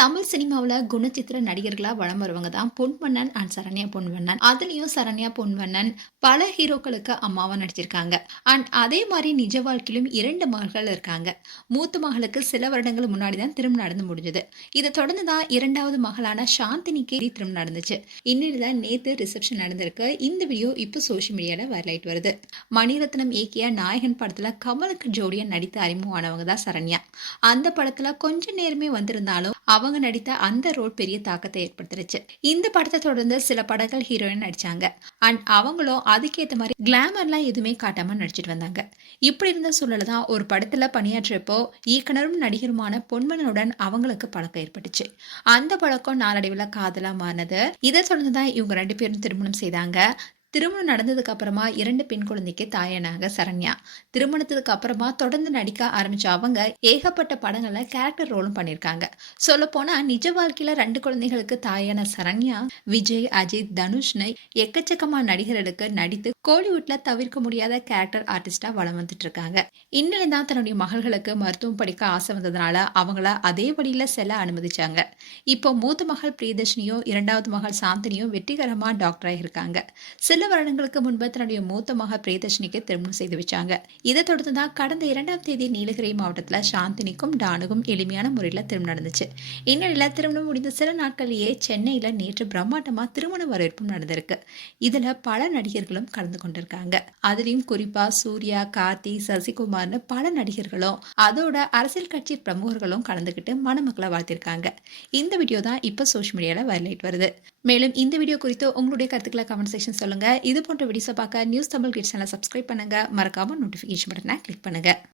தமிழ் சினிமாவுல குணச்சித்திர நடிகர்களா வலம் வருவங்க தான் பொன்வண்ணன் அண்ட் சரண்யா பொன்வண்ணன். அதுலயும் சரண்யா பொன்வண்ணன் பல ஹீரோக்களுக்கு அம்மாவா நடிச்சிருக்காங்க. அண்ட் அதே மாதிரி நிஜ வாழ்க்கையிலும் 2 மகள்கள் இருக்காங்க. மூத்த மகளுக்கு சில வருடங்கள் முன்னாடி தான் திருமணம் நடந்து முடிஞ்சது. இதை தொடர்ந்து தான் 2வது மகளான சாந்தினிக்கு திருமணம் நடந்துச்சு. இந்நிலையில நேத்து ரிசப்ஷன் நடந்திருக்கு. இந்த வீடியோ இப்போ சோஷியல் மீடியால வைரல் வருது. மணிரத்னம் இயக்கிய நாயகன் படத்துல கமலுக்கு ஜோடியா நடித்து அறிமுகமானவங்க தான் சரண்யா. அந்த படத்துல கொஞ்ச நேரமே வந்திருந்தாலும் அவங்க நடித்த அந்த ரோல் பெரிய தாக்கத்தை ஏற்படுத்திருச்சு. இந்த படத்தை தொடர்ந்து சில படங்கள் ஹீரோயின் நடிச்சாங்க. அண்ட் அவங்களும் அதுக்கேற்ற மாதிரி கிளாமர்லாம் எதுவுமே காட்டாம நடிச்சிட்டு வந்தாங்க. இப்படி இருந்த சூழல தான் ஒரு படத்துல பணியாற்றப்போ இயக்குனரும் நடிகருமான பொன்மனனுடன் அவங்களுக்கு பழக்கம் ஏற்பட்டுச்சு. அந்த பழக்கம் நாளடைவில் காதலா மாறினது. இதை தொடர்ந்து தான் இவங்க 2 பேரும் திருமணம் செய்தாங்க. திருமணம் நடந்ததுக்கு அப்புறமா 2 பெண் குழந்தைக்கு தாயானாங்க சரண்யா. திருமணத்துக்கு அப்புறமா தொடர்ந்து நடிக்க ஆரம்பிச்ச அவங்க ஏகப்பட்ட படங்கள்ல கேரக்டர் ரோலும் பண்ணியிருக்காங்க. சொல்ல போனா நிஜ வாழ்க்கையில 2 குழந்தைகளுக்கு தாயான சரண்யா விஜய், அஜித், தனுஷ்னு எக்கச்சக்கமான நடிகர்களுக்கு நடித்து கோலிவுட்ல தவிர்க்க முடியாத கேரக்டர் ஆர்டிஸ்டா வலம் வந்துட்டு இருக்காங்க. இந்நிலையில் தான் தன்னுடைய மகள்களுக்கு மருத்துவம் படிக்க ஆசை வந்ததுனால அவங்கள அதே வழியில செல்ல அனுமதிச்சாங்க. இப்போ மூத்த மகள் பிரியதர்ஷினியும் 2வது மகள் சாந்தினியும் வெற்றிகரமா டாக்டராக இருக்காங்க. சில வருடங்களுக்கு முன்பு தன்னுடைய மூத்த மகள் பிரியதர்ஷினிக்கு திருமணம் செய்து வச்சாங்க. இதை தொடர்ந்து தான் கடந்த 2ஆம் தேதி நீலகிரி மாவட்டத்தில் சாந்தினிக்கும் டானுக்கும் எளிமையான முறையில் திருமணம் நடந்துச்சு. இந்நிலையில் திருமணம் முடிந்த சில நாட்களிலேயே சென்னையில் நேற்று பிரம்மாண்டமா திருமண வரவேற்பும் நடந்திருக்கு. இதுல பல நடிகர்களும் கலந்து கொண்டிருக்காங்க. அதுலயும் குறிப்பா சூர்யா, கார்த்தி, சசிகுமார்னு பல நடிகர்களும் அதோட அரசியல் கட்சி பிரமுகர்களும் கலந்துகிட்டு மணமக்களை வாழ்த்திருக்காங்க. இந்த வீடியோ தான் இப்ப சோஷியல் மீடியால வைரல் வருது. மேலும் இந்த வீடியோ குறித்து உங்களுடைய கருத்துக்களை கமெண்ட் செக்ஷன் சொல்லுங்க. இது போன்ற வீடியோஸை பார்க்க நியூஸ் தமிழ் கிட்ஸ் சேனலை சப்ஸ்கிரைப் பண்ணுங்க. மறக்காம நோட்டிஃபிகேஷன் பட்டனை கிளிக் பண்ணுங்க.